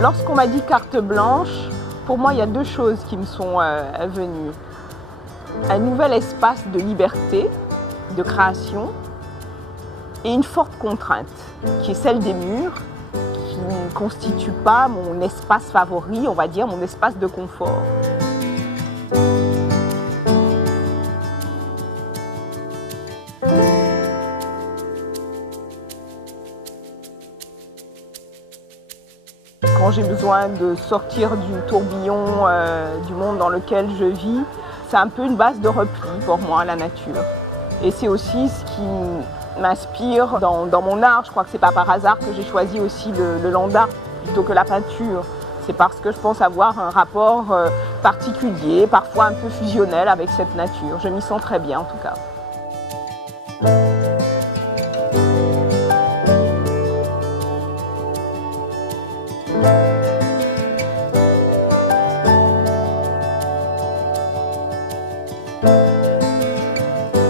Lorsqu'on m'a dit carte blanche, pour moi, il y a deux choses qui me sont venues. Un nouvel espace de liberté, de création, et une forte contrainte, qui est celle des murs, qui ne constitue pas mon espace favori, on va dire, mon espace de confort. Quand j'ai besoin de sortir du tourbillon du monde dans lequel je vis, c'est un peu une base de repli pour moi, la nature. Et c'est aussi ce qui m'inspire dans mon art. Je crois que ce n'est pas par hasard que j'ai choisi aussi le land art plutôt que la peinture. C'est parce que je pense avoir un rapport particulier, parfois un peu fusionnel avec cette nature. Je m'y sens très bien en tout cas.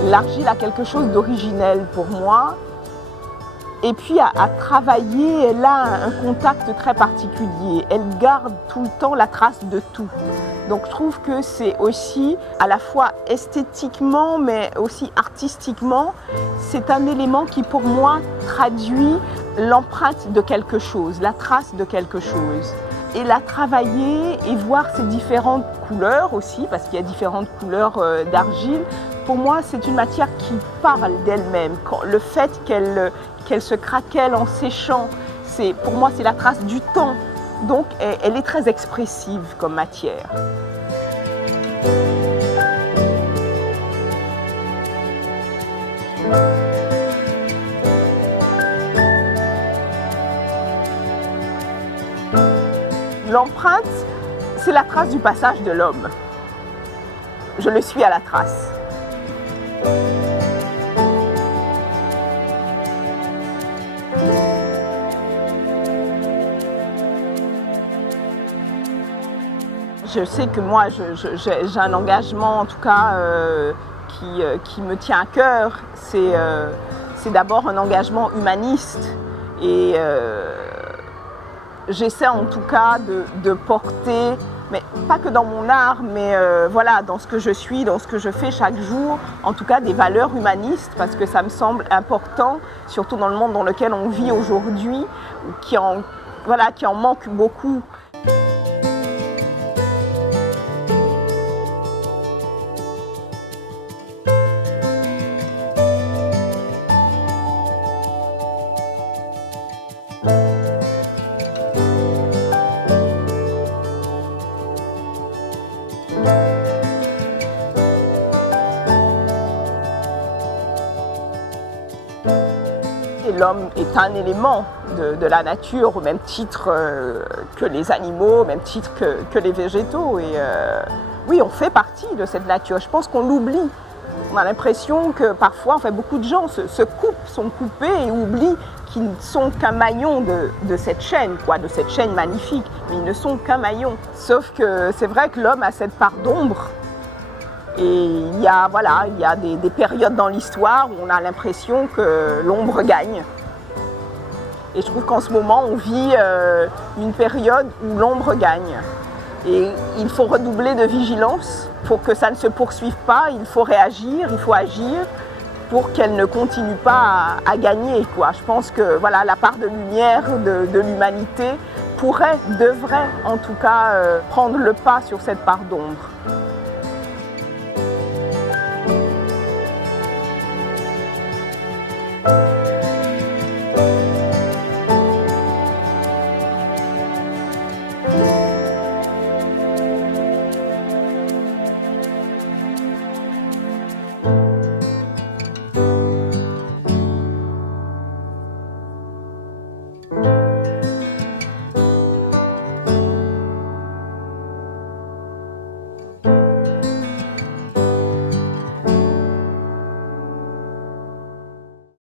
L'argile a quelque chose d'originel pour moi. Et puis à travailler, elle a un contact très particulier. Elle garde tout le temps la trace de tout. Donc je trouve que c'est aussi, à la fois esthétiquement, mais aussi artistiquement, c'est un élément qui pour moi traduit l'empreinte de quelque chose, la trace de quelque chose. Et la travailler et voir ces différentes couleurs aussi, parce qu'il y a différentes couleurs d'argile, pour moi c'est une matière qui parle d'elle-même. Le fait qu'elle se craquelle en séchant, pour moi c'est la trace du temps. Donc elle est très expressive comme matière. L'empreinte, c'est la trace du passage de l'homme. Je le suis à la trace. Je sais que moi, j'ai un engagement, en tout cas, qui me tient à cœur. C'est d'abord un engagement humaniste. Et j'essaie en tout cas de porter, mais pas que dans mon art, mais voilà, dans ce que je suis, dans ce que je fais chaque jour, en tout cas des valeurs humanistes, parce que ça me semble important, surtout dans le monde dans lequel on vit aujourd'hui, qui en manque beaucoup. L'homme est un élément de la nature au même titre que les animaux, au même titre que les végétaux. Et oui, on fait partie de cette nature. Je pense qu'on l'oublie. On a l'impression que parfois, beaucoup de gens sont coupés et oublient qu'ils ne sont qu'un maillon de cette chaîne, de cette chaîne magnifique. Mais ils ne sont qu'un maillon. Sauf que c'est vrai que l'homme a cette part d'ombre. Et il y a des périodes dans l'histoire où on a l'impression que l'ombre gagne. Et je trouve qu'en ce moment, on vit une période où l'ombre gagne. Et il faut redoubler de vigilance pour que ça ne se poursuive pas. Il faut réagir, il faut agir pour qu'elle ne continue pas à gagner. Je pense que la part de lumière de l'humanité devrait en tout cas prendre le pas sur cette part d'ombre.